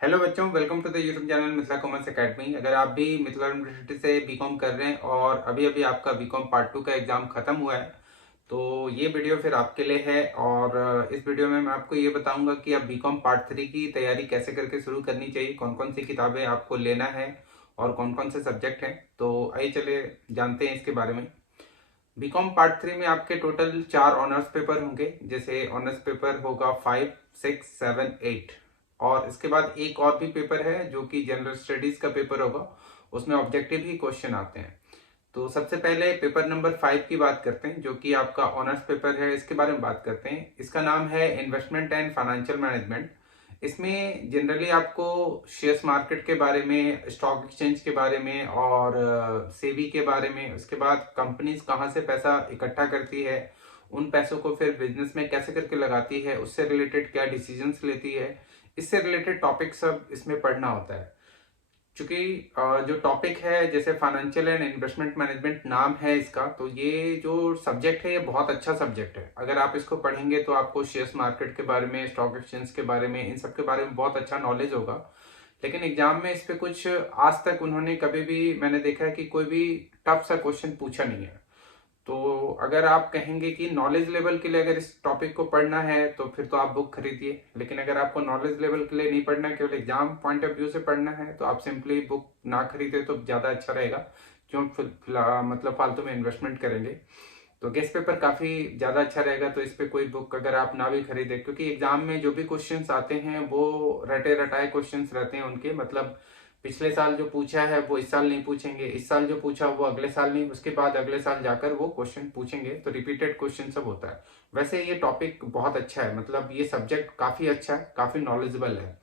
Hello बच्चों, welcome to the YouTube channel Mithila commerce academy. अगर आप भी मिथिला यूनिवर्सिटी से बीकॉम कर रहे हैं और अभी अभी आपका बीकॉम पार्ट 2 का एग्जाम खत्म हुआ है तो ये वीडियो फिर आपके लिए है। और इस वीडियो में मैं आपको ये बताऊंगा कि आप बीकॉम पार्ट 3 की तैयारी कैसे करके शुरू करनी चाहिए, कौन कौन सी किताबें आपको लेना है और कौन कौन से सब्जेक्ट हैं। तो आइए चले जानते हैं इसके बारे में। बीकॉम पार्ट 3 में आपके टोटल 4 ऑनर्स पेपर होंगे। जैसे ऑनर्स पेपर होगा 5, 6, 7, 8 और इसके बाद एक और भी पेपर है जो कि जनरल स्टडीज का पेपर होगा। उसमें ऑब्जेक्टिव ही क्वेश्चन आते हैं। तो सबसे पहले पेपर नंबर 5 की बात करते हैं जो कि आपका ऑनर्स पेपर है। इसके बारे में बात करते हैं। इसका नाम है इन्वेस्टमेंट एंड फाइनेंशियल मैनेजमेंट। इसमें जनरली आपको शेयर्स मार्केट के बारे में, स्टॉक एक्सचेंज के बारे में और सेबी के बारे में, उसके बाद कंपनीज कहाँ से पैसा इकट्ठा करती है, उन पैसों को फिर बिजनेस में कैसे करके लगाती है, उससे रिलेटेड क्या डिसीजंस लेती है, इससे रिलेटेड टॉपिक सब इसमें पढ़ना होता है। चूंकि जो टॉपिक है जैसे फाइनेंशियल एंड इन्वेस्टमेंट मैनेजमेंट नाम है इसका, तो ये जो सब्जेक्ट है ये बहुत अच्छा सब्जेक्ट है। अगर आप इसको पढ़ेंगे तो आपको शेयर्स मार्केट के बारे में, स्टॉक एक्सचेंज के बारे में, इन सब के बारे में बहुत अच्छा नॉलेज होगा। लेकिन एग्जाम में इस पे कुछ आज तक उन्होंने कभी भी, मैंने देखा है कि कोई भी टफ सा क्वेश्चन पूछा नहीं है। तो अगर आप कहेंगे कि नॉलेज लेवल के लिए अगर इस टॉपिक को पढ़ना है तो फिर तो आप बुक खरीदिए। लेकिन अगर आपको नॉलेज लेवल के लिए नहीं पढ़ना, केवल एग्जाम पॉइंट ऑफ व्यू से पढ़ना है, तो आप सिंपली बुक ना खरीदे तो ज्यादा अच्छा रहेगा। क्यों मतलब फालतू में इन्वेस्टमेंट करेंगे तो गेस्ट पेपर काफी ज्यादा अच्छा रहेगा। तो इस पे कोई बुक अगर आप ना भी खरीदे, क्योंकि एग्जाम में जो भी क्वेश्चंस आते हैं वो रटे रटाए क्वेश्चंस रहते हैं उनके। मतलब पिछले साल जो पूछा है वो इस साल नहीं पूछेंगे, इस साल जो पूछा वो अगले साल नहीं, उसके बाद अगले साल जाकर वो क्वेश्चन पूछेंगे। तो रिपीटेड क्वेश्चन सब होता है। वैसे ये टॉपिक बहुत अच्छा है, मतलब ये सब्जेक्ट काफी अच्छा है, काफी नॉलेजेबल है।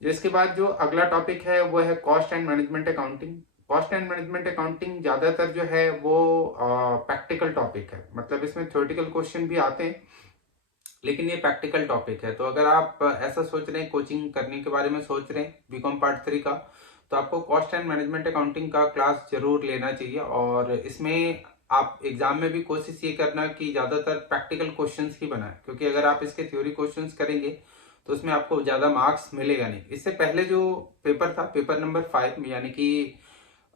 जिसके बाद जो अगला टॉपिक है वो है cost and management accounting. Cost and management accounting ज्यादातर जो है वो प्रैक्टिकल टॉपिक है। मतलब इसमें थ्योरेटिकल क्वेश्चन भी आते हैं लेकिन ये प्रैक्टिकल टॉपिक है। तो अगर आप ऐसा सोच रहे हैं, कोचिंग करने के बारे में सोच रहे हैं बीकॉम पार्ट 3 का, तो आपको कॉस्ट एंड मैनेजमेंट अकाउंटिंग का क्लास जरूर लेना चाहिए। और इसमें आप एग्जाम में भी कोशिश ये करना कि ज्यादातर प्रैक्टिकल क्वेश्चंस ही बनाए, क्योंकि अगर आप इसके थ्योरी क्वेश्चंस करेंगे तो उसमें आपको ज्यादा मार्क्स मिलेगा नहीं। इससे पहले जो पेपर था, पेपर नंबर 5 यानी कि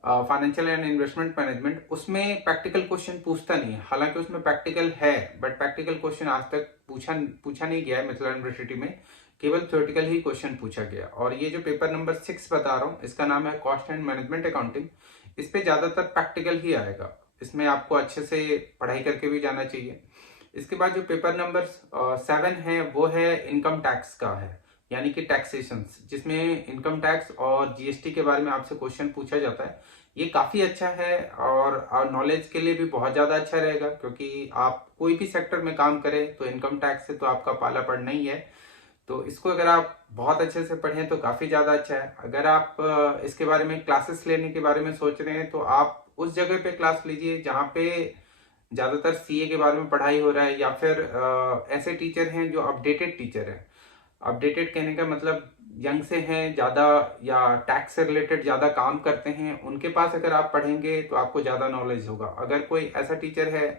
फाइनेंशियल एंड इन्वेस्टमेंट मैनेजमेंट, उसमें प्रैक्टिकल क्वेश्चन पूछता नहीं है। हालांकि उसमें प्रैक्टिकल है बट प्रैक्टिकल क्वेश्चन आज तक पूछा नहीं गया है मिथिला यूनिवर्सिटी में। केवल थ्योरेटिकल ही क्वेश्चन पूछा गया। और ये जो पेपर नंबर 6 बता रहा हूँ इसका नाम है कॉस्ट एंड मैनेजमेंट अकाउंटिंग। इस पे ज्यादातर प्रैक्टिकल ही आएगा। इसमें आपको अच्छे से पढ़ाई करके भी जाना चाहिए। इसके बाद जो पेपर नंबर 7 है वो है इनकम टैक्स का है, यानी कि टैक्सेशन, जिसमें इनकम टैक्स और जीएसटी के बारे में आपसे क्वेश्चन पूछा जाता है। ये काफी अच्छा है और नॉलेज के लिए भी बहुत ज्यादा अच्छा रहेगा, क्योंकि आप कोई भी सेक्टर में काम करें तो इनकम टैक्स से तो आपका पाला पड़ना ही है। तो इसको अगर आप बहुत अच्छे से पढ़ें तो काफी ज्यादा अच्छा है। अगर आप इसके बारे में क्लासेस लेने के बारे में सोच रहे हैं तो आप उस जगह पे क्लास लीजिए जहाँ पे ज्यादातर सीए के बारे में पढ़ाई हो रहा है, या फिर ऐसे टीचर हैं जो अपडेटेड टीचर हैं। अपडेटेड कहने का मतलब यंग से हैं ज्यादा, या टैक्स से रिलेटेड ज्यादा काम करते हैं, उनके पास अगर आप पढ़ेंगे तो आपको ज्यादा नॉलेज होगा। अगर कोई ऐसा टीचर है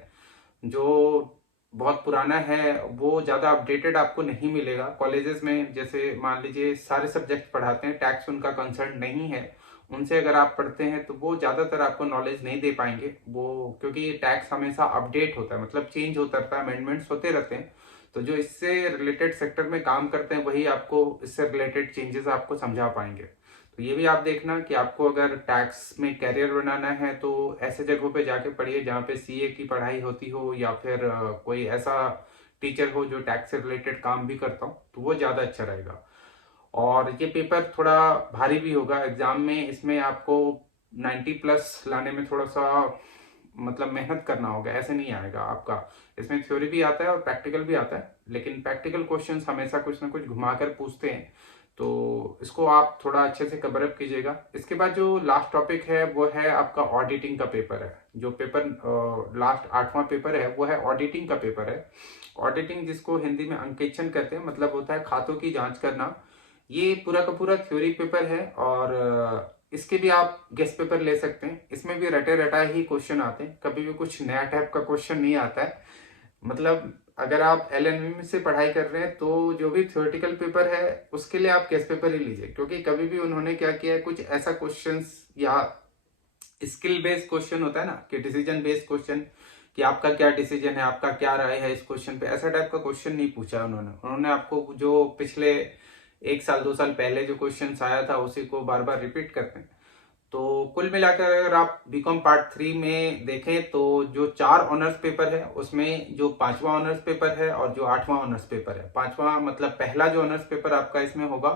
जो बहुत पुराना है, वो ज्यादा अपडेटेड आपको नहीं मिलेगा। कॉलेजेस में जैसे मान लीजिए सारे सब्जेक्ट पढ़ाते हैं, टैक्स उनका कंसर्न नहीं है, उनसे अगर आप पढ़ते हैं तो वो ज्यादातर आपको नॉलेज नहीं दे पाएंगे। वो क्योंकि टैक्स हमेशा अपडेट होता है, मतलब चेंज होता रहता है, अमेंडमेंट्स होते रहते हैं। तो जो इससे रिलेटेड सेक्टर में काम करते हैं वही आपको इससे रिलेटेड चेंजेस आपको समझा पाएंगे। तो ये भी आप देखना कि आपको अगर टैक्स में कैरियर बनाना है तो ऐसे जगहों पे जाके पढ़िए जहाँ पे सीए की पढ़ाई होती हो, या फिर कोई ऐसा टीचर हो जो टैक्स से रिलेटेड काम भी करता हो, तो वो ज्यादा अच्छा रहेगा। और ये पेपर थोड़ा भारी भी होगा एग्जाम में। इसमें आपको 90 प्लस लाने में थोड़ा सा मतलब मेहनत करना होगा, ऐसे नहीं आएगा आपका। इसमें थ्योरी भी आता है और प्रैक्टिकल भी आता है, लेकिन प्रैक्टिकल क्वेश्चंस हमेशा कुछ ना कुछ घुमाकर पूछते हैं। तो इसको आप थोड़ा अच्छे से कवर अप कीजिएगा। इसके बाद जो लास्ट टॉपिक है वो है आपका ऑडिटिंग का पेपर है। जो पेपर लास्ट 8वां पेपर है वो है ऑडिटिंग का पेपर है। ऑडिटिंग जिसको हिंदी में अंकेक्षण कहते हैं, मतलब होता है खातों की जांच करना। ये पूरा का पूरा थ्योरी पेपर है और इसके भी आप गेस्ट पेपर ले सकते हैं। इसमें भी रटे रटाए ही क्वेश्चन आते हैं, कभी भी कुछ नया टाइप का क्वेश्चन नहीं आता है। मतलब अगर आप LNM से पढ़ाई कर रहे हैं तो जो भी थ्योरेटिकल पेपर है उसके लिए आप गेस्ट पेपर ही लीजिए, क्योंकि कभी भी उन्होंने क्या किया है, कुछ ऐसा क्वेश्चंस या स्किल बेस्ड क्वेश्चन होता है ना, कि डिसीजन बेस्ड क्वेश्चन, कि आपका क्या डिसीजन है, आपका क्या राय है इस क्वेश्चन पे, ऐसा टाइप का क्वेश्चन नहीं पूछा उन्होंने आपको जो पिछले 1 साल 2 साल पहले जो क्वेश्चन आया था उसी को बार बार रिपीट करते हैं। तो कुल मिलाकर अगर आप बीकॉम पार्ट 3 में देखें तो जो 4 ऑनर्स पेपर है उसमें जो 5वां ऑनर्स पेपर है और जो 8वां ऑनर्स पेपर है, 5वां मतलब पहला जो ऑनर्स पेपर आपका इसमें होगा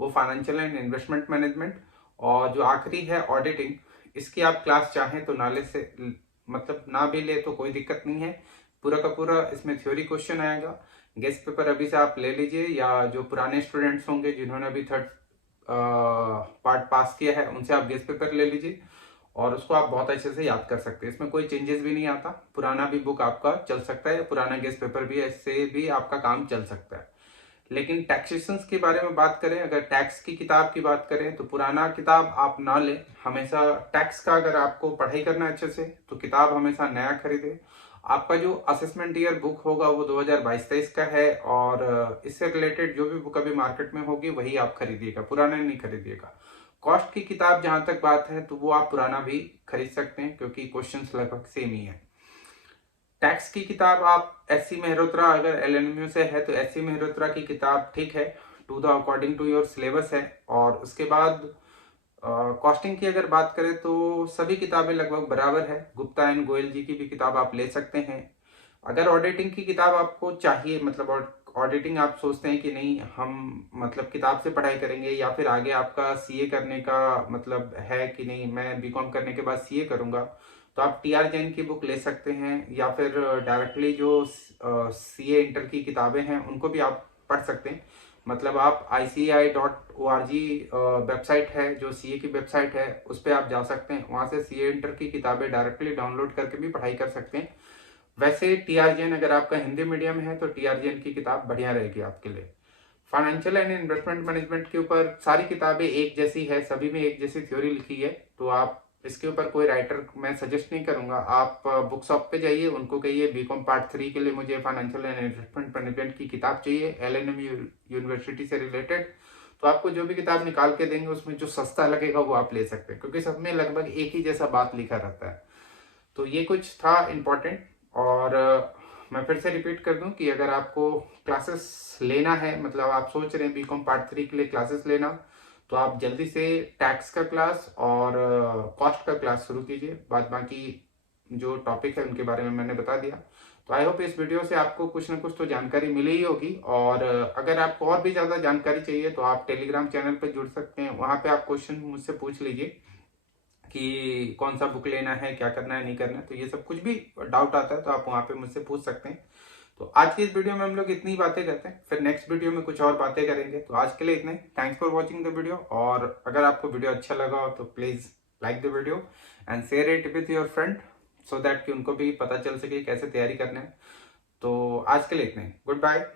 वो फाइनेंशियल एंड इन्वेस्टमेंट मैनेजमेंट, और जो आखिरी है ऑडिटिंग, इसकी आप क्लास चाहें तो नाले से मतलब ना भी ले तो कोई दिक्कत नहीं है। पूरा का पूरा इसमें थ्योरी क्वेश्चन आएगा। गेस्ट पेपर अभी से आप ले लीजिए, या जो पुराने स्टूडेंट्स होंगे जिन्होंने अभी थर्ड पार्ट पास किया है उनसे आप गेस्ट पेपर ले लीजिए और उसको आप बहुत अच्छे से याद कर सकते हैं। इसमें कोई चेंजेस भी नहीं आता, पुराना भी बुक आपका चल सकता है, पुराना गेस्ट पेपर भी, ऐसे भी आपका काम चल सकता है। लेकिन टैक्सेशन के बारे में बात करें, अगर टैक्स की किताब की बात करें तो पुराना किताब आप ना लें। हमेशा टैक्स का अगर आपको पढ़ाई करना है अच्छे से तो किताब हमेशा नया खरीदे। आपका जो असेसमेंट ईयर बुक होगा वो 2022-23 का है, और इससे रिलेटेड जो भी बुक अभी मार्केट में होगी वही आप खरीदिएगा, पुराना नहीं खरीदिएगा। कॉस्ट की किताब जहां तक बात है तो वो आप पुराना भी खरीद सकते हैं, क्योंकि क्वेश्चंस लगभग सेम ही है। टैक्स की किताब आप SC मेहरोत्रा, अगर LNMU से है तो SC मेहरोत्रा की किताब ठीक है, to the according to your syllabus है। और उसके बाद कॉस्टिंग की अगर बात करें तो सभी किताबें लगभग बराबर है। गुप्ता एंड गोयल जी की भी किताब आप ले सकते हैं। अगर ऑडिटिंग की किताब आपको चाहिए, मतलब ऑडिटिंग आप सोचते हैं कि नहीं हम मतलब किताब से पढ़ाई करेंगे, या फिर आगे आपका CA करने का मतलब है कि नहीं मैं बीकॉम करने के बाद CA करूंगा, तो आप TR जैन की बुक ले सकते हैं, या फिर डायरेक्टली जो CA इंटर की किताबें हैं उनको भी आप पढ़ सकते हैं। मतलब आप ICAI.org वेबसाइट है, जो CA की वेबसाइट है, उस पर आप जा सकते हैं, वहां से CA इंटर की किताबें डायरेक्टली डाउनलोड करके भी पढ़ाई कर सकते हैं। वैसे TR जैन अगर आपका हिंदी मीडियम है तो TR जैन की किताब बढ़िया रहेगी आपके लिए। फाइनेंशियल एंड इन्वेस्टमेंट मैनेजमेंट के ऊपर सारी किताबें एक जैसी है, सभी में एक जैसी थ्योरी लिखी है, तो आप इसके ऊपर कोई राइटर मैं सजेस्ट नहीं करूंगा। आप बुक शॉप पे जाइए, उनको कहिए बीकॉम पार्ट 3 के लिए मुझे फाइनेंशियल एंड इन्वेस्टमेंट मैनेजमेंट की किताब चाहिए LNM यूनिवर्सिटी से रिलेटेड, तो आपको जो भी किताब निकाल के देंगे उसमें जो सस्ता लगेगा वो आप ले सकते हैं, क्योंकि सब में लगभग एक ही जैसा बात लिखा रहता है। तो ये कुछ था इम्पोर्टेंट। और मैं फिर से रिपीट कर दूं कि अगर आपको क्लासेस लेना है, मतलब आप सोच रहे हैं बीकॉम पार्ट 3 के लिए क्लासेस लेना, तो आप जल्दी से टैक्स का क्लास और कॉस्ट का क्लास शुरू कीजिए। बाद बाकी जो टॉपिक है उनके बारे में मैंने बता दिया। तो आई होप इस वीडियो से आपको कुछ ना कुछ तो जानकारी मिली ही होगी। और अगर आपको और भी ज़्यादा जानकारी चाहिए तो आप टेलीग्राम चैनल पर जुड़ सकते हैं, वहाँ पे आप क्वेश्चन मुझसे पूछ लीजिए कि कौन सा बुक लेना है, क्या करना है, नहीं करना है। तो ये सब कुछ भी डाउट आता है तो आप वहाँ पे मुझसे पूछ सकते हैं। तो आज की इस वीडियो में हम लोग इतनी बातें करते हैं, फिर नेक्स्ट वीडियो में कुछ और बातें करेंगे। तो आज के लिए इतने, thanks for watching the video. और अगर आपको वीडियो अच्छा लगा हो तो please like the video and share it with your friend, so that कि उनको भी पता चल सके कैसे तैयारी करना है। तो आज के लिए इतने, गुड बाय।